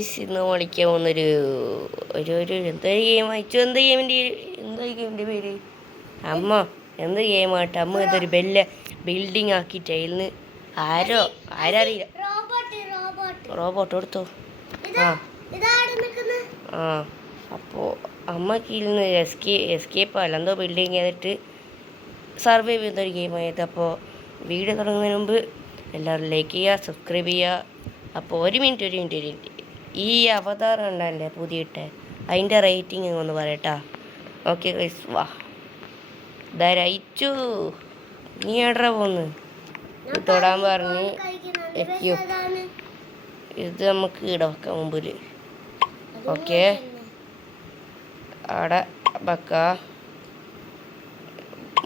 ഇന്ന് കളിക്കാൻ പോകുന്നൊരു ഒരു ഒരു എന്താ ഗെയിം അയച്ചു എന്താ ഗെയിമിൻ്റെ പേര് അമ്മ എന്ത് ഗെയിമാട്ടെ അമ്മ ഇതൊരു ബിൽഡിങ് ആക്കിയിട്ട് അതിൽ നിന്ന് ആരറിയില്ല റോബോട്ട് കൊടുത്തോ ആ ആ അപ്പോൾ അമ്മക്ക് ഇന്ന് എസ്കേപ്പ് അല്ല എന്തോ ബിൽഡിങ് ചെയ്തിട്ട് സർവൈവ് ചെയ്യുന്നൊരു ഗെയിമായത്. അപ്പോൾ വീഡിയോ തുടങ്ങുന്നതിന് മുമ്പ് എല്ലാവരും ലൈക്ക് ചെയ്യുക, സബ്സ്ക്രൈബ് ചെയ്യുക. അപ്പോൾ ഒരു മിനിറ്റ് ഈ അവതാർ ഉണ്ടല്ലേ പുതിയിട്ട് അതിൻ്റെ റേറ്റിംഗ് ഒന്ന് പറയട്ടാ. ഓക്കെ ഗൈസ്, വാ ധരയിച്ചു. നീ എടാ പോന്ന് തൊടാൻ പറഞ്ഞ് എത്തിയോ. ഇത് നമുക്ക് ഇടവെക്കാം മുമ്പിൽ. ഓക്കെ അവിടെ വെക്ക.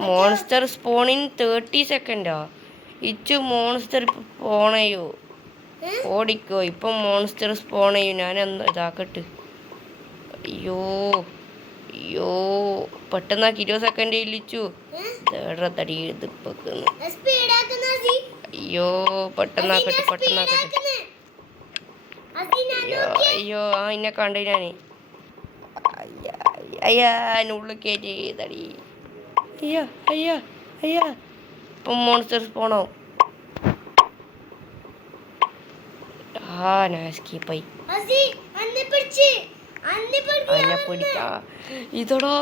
മോൺസ്റ്റർ സ്പോണിന് 30 സെക്കൻഡാ. ഇച്ചു മോൺസ്റ്റർ പോണയോ ഓടിക്കോ. ഇപ്പം മോൺസ്റ്റർ സ്പോൺ ചെയ്യും. ഞാൻ എന്താ ഇതാക്കട്ട്. അയ്യോ പെട്ടെന്നാക്കി 20 സെക്കൻഡ് ഇല്ലിച്ചു. തടി ഇതിപ്പൊക്കുന്നു. അയ്യോ പെട്ടെന്നാക്കട്ടെ. അയ്യോ ആ ഇന്നെ കണ്ടു ഞാൻ. ഉള്ളിൽ കയറ്റി തടി. അയ്യാ ഇപ്പം മോൺസ്റ്റർ സ്പോണോ. ഞാൻ എസ്കേപ്പായി. എന്നെ പിടിക്കാ ഇതോടോ.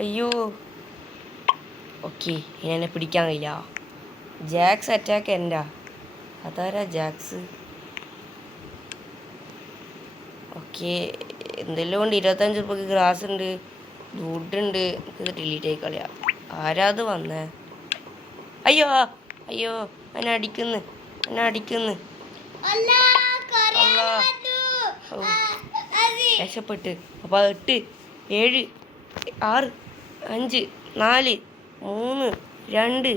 അയ്യോ ഓക്കെ എന്നെ പിടിക്കാൻ കഴിയില്ല. ജാക്സ് അറ്റാക്ക് എൻ്റെ. അതാരാ ജാക്സ്? ഓക്കെ എന്തെല്ലാം ഉണ്ട്. 25 രൂപയ്ക്ക് ഗ്രാസ് ഉണ്ട്, ദുഡുണ്ട്. ഇത് ഡിലീറ്റ് ആയി കളയാം. ആരാ അത് വന്നേ? അയ്യോ എന്നെ അടിക്കുന്നു. രക്ഷപ്പെട്ട്. അപ്പോൾ 8 7 6 5 4 3 2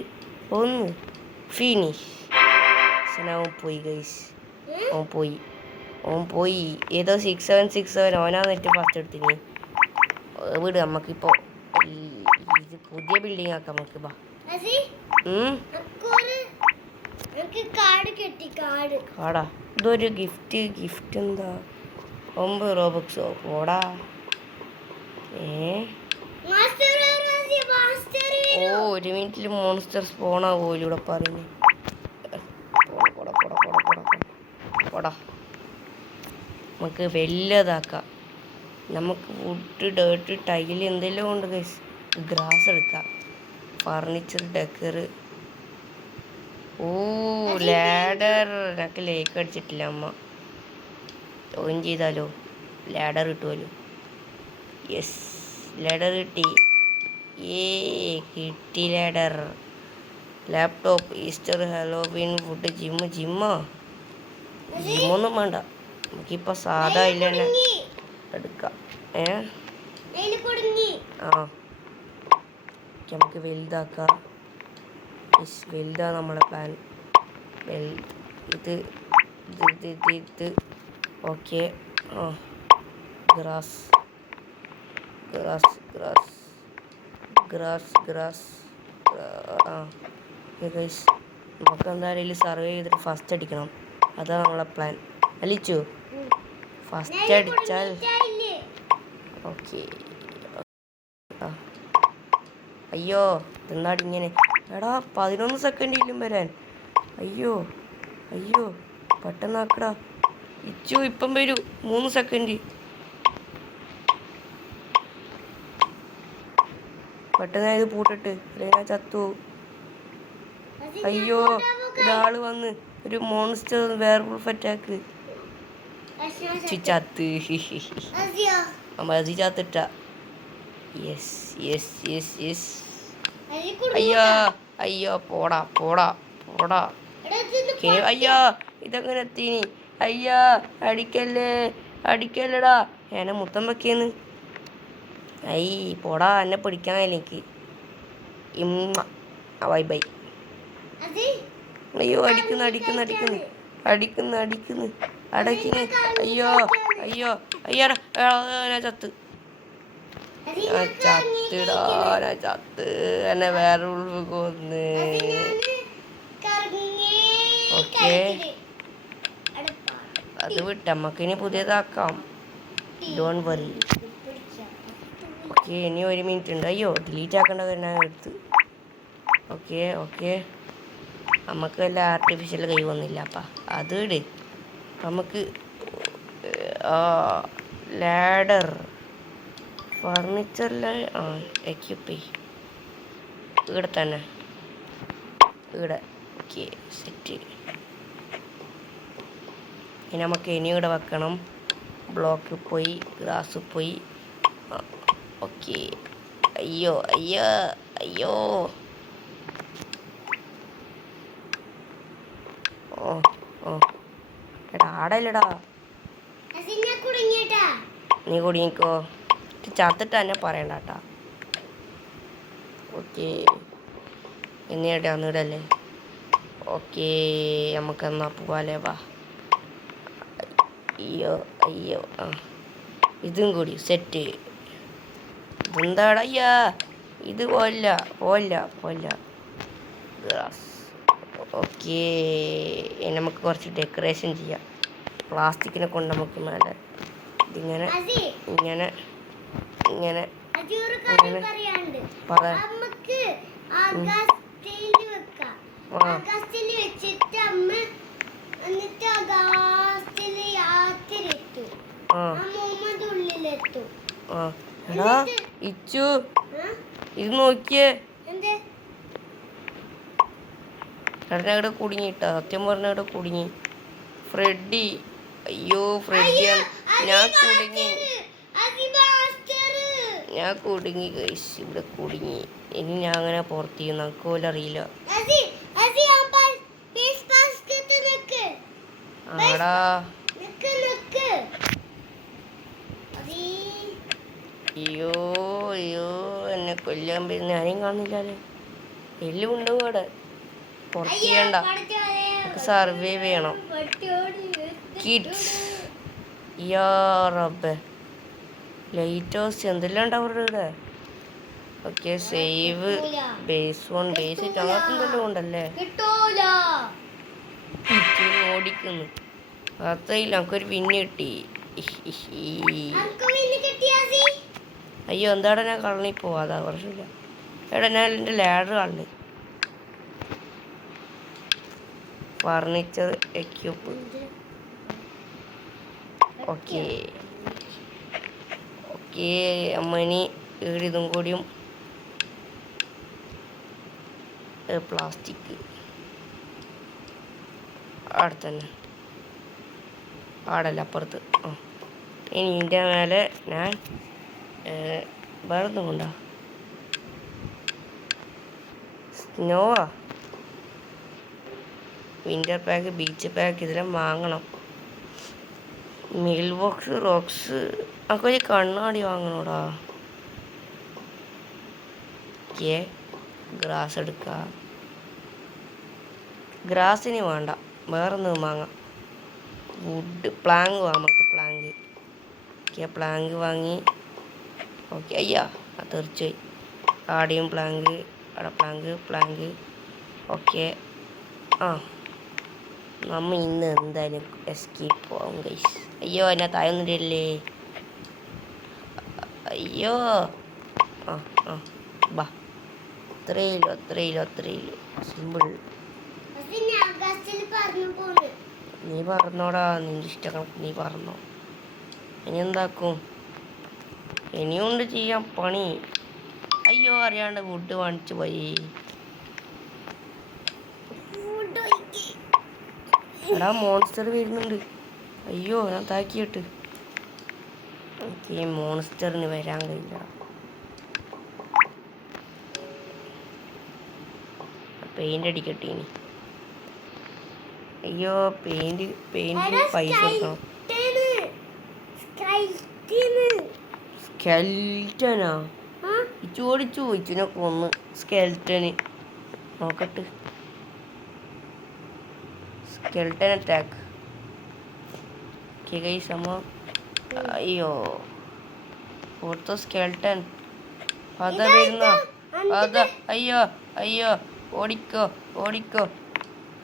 1 ഫിനിഷ്. അവൻ പോയി ഗൈസ്, അവൻ പോയി. ഏതോ 6767 ഓനാന്നിട്ട് ഫസ്റ്റ് എടുത്തിന്. വീട് നമുക്കിപ്പോൾ ഇത് പുതിയ ബിൽഡിംഗ് ആക്കാം നമുക്ക്. ബാ കാടാ. ഇതൊരു ഗിഫ്റ്റ് എന്താ 9 റോബക്സോ ഓടാ. ഒരു മിനിറ്റിൽ മോൺസ്റ്റർ സ്പോണാവോ ഇവിടെ പറയുന്നത്. പോടാ നമുക്ക് വലുതാക്കാം. നമുക്ക് വുഡ് ഡേർട്ട് ടൈൽ എന്തെല്ലാം ഉണ്ട് ഗൈസ്. ഗ്രാസ് എടുക്കാം, ഫർണിച്ചർ ഡെക്കർ. ലാഡർ. എനിക്ക് ലേക്ക് അടിച്ചിട്ടില്ല അമ്മ. ജോയിൻ ചെയ്താലോ ലാഡർ കിട്ടുമല്ലോ. യെസ് ലാഡർ കിട്ടി. കിട്ടി ladder. Laptop, Easter, Halloween, food, ജിമ്മൊന്നും വേണ്ട. നമുക്കിപ്പോൾ സാധാ ഇല്ല തന്നെ എടുക്കാം. നമുക്ക് വലുതാക്കാം. വലുതാ നമ്മളെ പ്ലാൻ. ഇത് ഓക്കെ. ഗ്രാസ് നമുക്ക് എന്തായാലും സർവേ ചെയ്തിട്ട് ഫസ്റ്റ് അടിക്കണം. അതാണ് നമ്മളെ പ്ലാൻ. അലിച്ചു ഫസ്റ്റ് അടിച്ചാൽ ഓക്കെ. അയ്യോ എന്താടി ഇങ്ങനെ. എടാ 11 സെക്കൻഡിലും വരാൻ. അയ്യോ പെട്ടെന്നാക്കടാ. ഇച്ചു ഇപ്പം വരൂ. 3 സെക്കൻഡ്. പെട്ടെന്ന് ഇത് പൂട്ടിട്ട് ഞാൻ ചത്തു. അയ്യോ ഒരാള് വന്ന് ഒരു മോൺസ്റ്റർ വെയർവുൾഫ് അറ്റാക്ക്. ചത്ത് അമ്മ ചത്തിട്ട. യെസ്. അയ്യോ പോടാ. അയ്യോ ഇതെങ്ങനെ എത്തീനി. അയ്യോ അടിക്കല്ലേടാ. എന്നെ മുത്തം വെക്കിയെന്ന്. പോടാ എന്നെ പിടിക്കാൻ എനിക്ക്. ബൈ. അയ്യോ അടിക്കുന്നു. ഞാൻ ചത്ത്. എന്നെ വേറെ കൊന്ന്. ഓക്കെ അത് വിട്ട് നമുക്കിനി പുതിയതാക്കാം. Don't worry. ഓക്കെ, ഇനി 1 മിനിറ്റ് ഉണ്ട്. അയ്യോ, ഡിലീറ്റ് ആക്കേണ്ട ഞാൻ എടുത്ത്. ഓക്കെ നമുക്ക് വല്ല ആർട്ടിഫിഷ്യൽ കൈ വന്നില്ല അപ്പം അത് ഇട്. നമുക്ക് ലാഡർ ഫർണിച്ചറിൽ എക്യുപ്പ് ഇവിടെ തന്നെ ഇവിടെ. Okay, set. ഇനി നമുക്ക് ഇനി ഇവിടെ വെക്കണം. ബ്ലോക്ക് പോയി, ഗ്രാസ് പോയി. ഓക്കെ. അയ്യോ ഓ എടാ ആടല്ലടാ, നീ കുടുങ്ങിക്കോ. ചത്തിട്ട് തന്നെ പറയണ്ട കേട്ടാ. ഓക്കെ, ഇനി എവിടെയാന്ന് ഇടല്ലേ. ഓക്കെ, നമുക്കെന്നാ പോവാലേ. വാ. അയ്യോ ഇതും കൂടി സെറ്റ്. ഇതെന്താടാ? അയ്യാ, ഇത് പോല്ല. ഓക്കെ, നമുക്ക് കുറച്ച് ഡെക്കറേഷൻ ചെയ്യാം. പ്ലാസ്റ്റിക്കിനെ കൊണ്ട് നമുക്ക് മേലെ ഇതിങ്ങനെ ഇങ്ങനെ പറ. എടാ ഇച്ചു, ഇത് നോക്കിയേ. ഇവിടെ കുടുങ്ങിട്ടാ, സത്യം പറഞ്ഞ ഇവിടെ കുടുങ്ങി. ഫ്രെഡി, അയ്യോ ഫ്രെഡിയാണ്. ഞാൻ കുടുങ്ങി ഗൈസ്, ഇവിടെ കുടുങ്ങി. ഇനി ഞാൻ അങ്ങനെ പുറത്ത് ചെയ്യും, നമുക്ക് പോലും അറിയില്ല. ആടാ അയ്യോ എന്നെ കൊല്ലാൻ പറ്റുന്ന ആരെയും കാണുന്നില്ലല്ലേ. എല്ലാം ഉണ്ടാവും അവിടെ. പുറത്ത് ചെയ്യണ്ട, സർവൈവ് ചെയ്യണം. കിഡ്സ് യാ റബ്ബേ, ലൈറ്റ് ഹൗസ് എന്തെല്ലാം ഉണ്ട് അവരുടെ ഇവിടെ. ഓക്കെ, സേവ് ബേസ് 1 ബേസ് 8 അങ്ങനത്തെ എന്തെല്ലാം ഉണ്ടല്ലേ. ഓടിക്കുന്നു അത്രയില്ല. നമുക്കൊരു വിന്ന് കിട്ടി. അയ്യോ, എന്താടാ ഞാൻ കളണി പോവാതാ പ്രശ്നമില്ല. എടാ ഞാൻ എൻ്റെ ലാഡർ കളഞ്ഞു. Furniture equip. ഓക്കെ അമ്മനി ഇതും കൂടിയും പ്ലാസ്റ്റിക് അവിടെ തന്നെ, ആടല്ല അപ്പുറത്ത്. ഇനി ഇതിൻ്റെ മേലെ ഞാൻ വേറെ ഒന്നും കൊണ്ടാ സ്നോവാ, വിൻ്റർ പാക്ക്, ബീച്ച് പാക്ക് ഇതെല്ലാം വാങ്ങണം. മീൽ ബോക്സ്, റോക്സ്, ഒക്കെ ഒരു കണ്ണാടി വാങ്ങണോടാ. ഓക്കെ, ഗ്രാസ് എടുക്കുക. ഗ്രാസിന് വേണ്ട, വേറൊന്നും വാങ്ങാം. വുഡ് പ്ലാങ്ക് വാങ്ങാം നമുക്ക്. പ്ലാങ്ക് വാങ്ങി. ഓക്കെ, അയ്യാ തീർച്ചയായും ആടെയും പ്ലാങ്ക്, അവിടെ പ്ലാങ്ക്. ഓക്കെ, നമ്മ ഇന്ന് എന്തായാലും എസ്കേപ്പ് പോവാം ഗൈസ്. അയ്യോ എന്നെ തായൊന്നില്ലേ. അയ്യോ ബാ, അത്രയില്ലോ സിമ്പിൾ. നീ പറഞ്ഞോടാ, നിന്റെ ഇഷ്ടം നീ പറഞ്ഞോ. ഇനി എന്താക്കും, ഇനിയുണ്ട് ചെയ്യാൻ പണി. അയ്യോ അറിയാണ്ട് വുഡ് വാങ്ങിച്ചു പോയി. എടാ മോൺസ്റ്റർ വരുന്നുണ്ട്. അയ്യോ ഞാൻ താക്കിയിട്ട്. എനിക്ക് ഈ മോൺസ്റ്ററിന് വരാൻ കഴിയില്ല. പെയിൻ്റ് അടിക്കട്ടെ ഇനി. അയ്യോ പെയിൻറ്റിന് പൈസ കൊടുക്കണം. സ്കെൽറ്റനാ ഇച്ചോടിച്ചു ഇച്ചിനെ കൊന്ന്. സ്കെൽറ്റന് നോക്കട്ട്. Skeleton attack. അയ്യോ ഓർത്തോ സ്കെൽറ്റൻ അതാ വരുന്ന. അതാ അയ്യോ ഓടിക്കോ.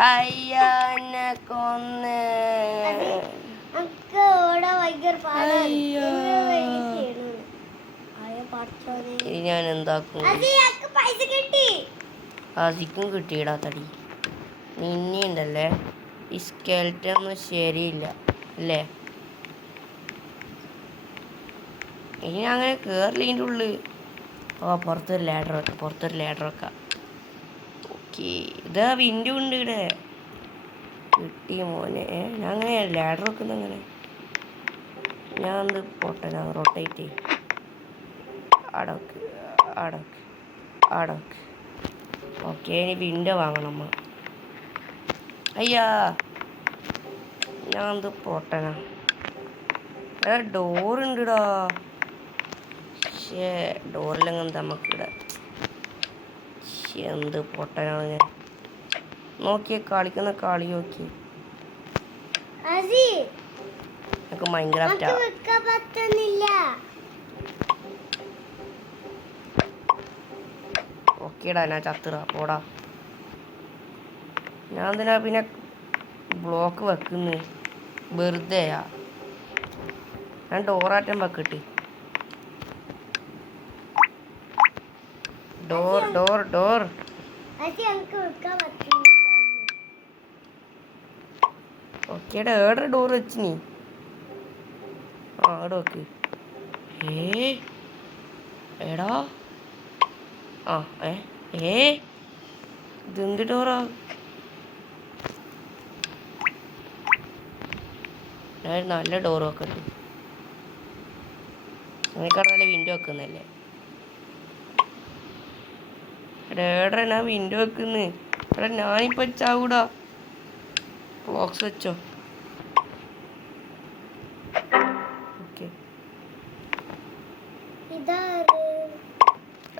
അയ്യ എന്നെ കൊന്ന്. ഇനി ഞാൻ എന്താക്കും? ആസിക്കും കിട്ടിയിടാ തടി. നിന്നെയുണ്ടല്ലേ ഈ സ്കെൽറ്റൻ ഒന്നും ശരിയില്ല അല്ലേ? ഇനി അങ്ങനെ കേറില്ല ഉള്ളിൽ. ഓ പുറത്തൊരു ലാഡർ വെക്കാം. ഓക്കെ ഇതാ വിൻഡോ ഉണ്ട് ഇവിടെ. കിട്ടിയ മോനെ. ഞാൻ അങ്ങനെ ലാഡർ വെക്കുന്ന അങ്ങനെ. ഞാൻ എന്ത് പൊട്ടനാ റൊട്ടേറ്റ് അടക്ക്. ഓക്കെ ഇനി വിൻഡോ വാങ്ങണം നമ്മ. അയ്യാ ഞാൻ എന്ത് പൊട്ടനാ. ഡോറുണ്ടടാ. ഡോറിലെങ്ങനെ നമുക്കിവിടെ. എന്ത് പൊട്ടനാണ് ഞാൻ. നോക്കിയേ കളിക്കുന്ന കളി നോക്കി. എനിക്ക് മൈൻക്രാഫ്റ്റാ. ഓക്കേടാ ഞാൻ ചത്തുടാ പോടാ. ഞാൻ എന്തിനാ പിന്നെ ബ്ലോക്ക് വെക്കുന്നു വെറുതെയാ. ഞാൻ ഡോറാറ്റം വെക്കട്ടെ. ഡോർ ഓക്കേടാ ഏടെ ഡോർ വെച്ച് നീ. അവിടെ വെക്ക്. എടാ ഇതെന്ത് ഡോറാ? ഞാൻ നല്ല ഡോർ വെക്കട്ടെ. അതിനേക്കാൾ നല്ല വിൻഡോ വെക്കുന്നല്ലേ. ഏടാ ഞാൻ വിൻഡോ വെക്കുന്നു. എടാ ഞാനിപ്പോ ചാവൂടാ. ക്ലോക്സ് വെച്ചോ. ഓക്കെ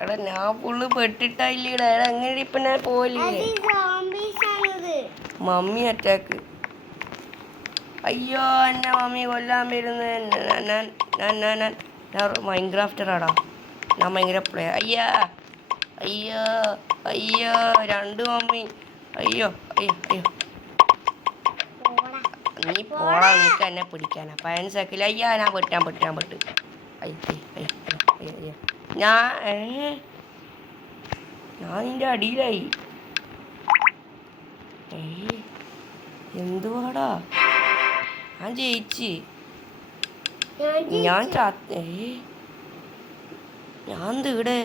എടാ ഞാൻ ഫുള്ള് പെട്ടിട്ടായില്ലേടാ. എടാ അങ്ങനെ ഇപ്പൊ ഞാൻ പോയില്ലേ. Mummy attack. അയ്യോ എന്നെ മമ്മി കൊല്ലാൻ വരുന്നത്. ഞാൻ മൈൻക്രാഫ്റ്ററാടാ. ഞാൻ ഭയങ്കര പ്ലേ. അയ്യോ രണ്ട് മമ്മി. അയ്യോ നീ പോടാ. നീക്ക് എന്നെ പിടിക്കാനാ 15 സെക്കൻഡ്. അയ്യാ ഞാൻ പെട്ട്. ഞാൻ നിന്റെ അടിയിലായി. എന്തുവാടാ ഞാൻ ജയിച്ച്. ഞാൻ ഇവിടെ.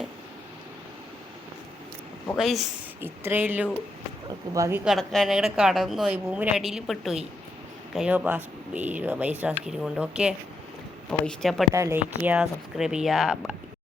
അപ്പോൾ ഗൈസ് ഇത്രയല്ലോ. ബാക്കി കടക്കാൻ ഇവിടെ കടന്നുപോയി. ഭൂമിയുടെ അടിയിൽ പെട്ടുപോയി. കയ്യോ പൈസ ആക്കിയിട്ട് കൊണ്ട്. ഓക്കെ അപ്പോൾ ഇഷ്ടപ്പെട്ടാൽ ലൈക്ക് ചെയ്യുക, സബ്സ്ക്രൈബ് ചെയ്യുക.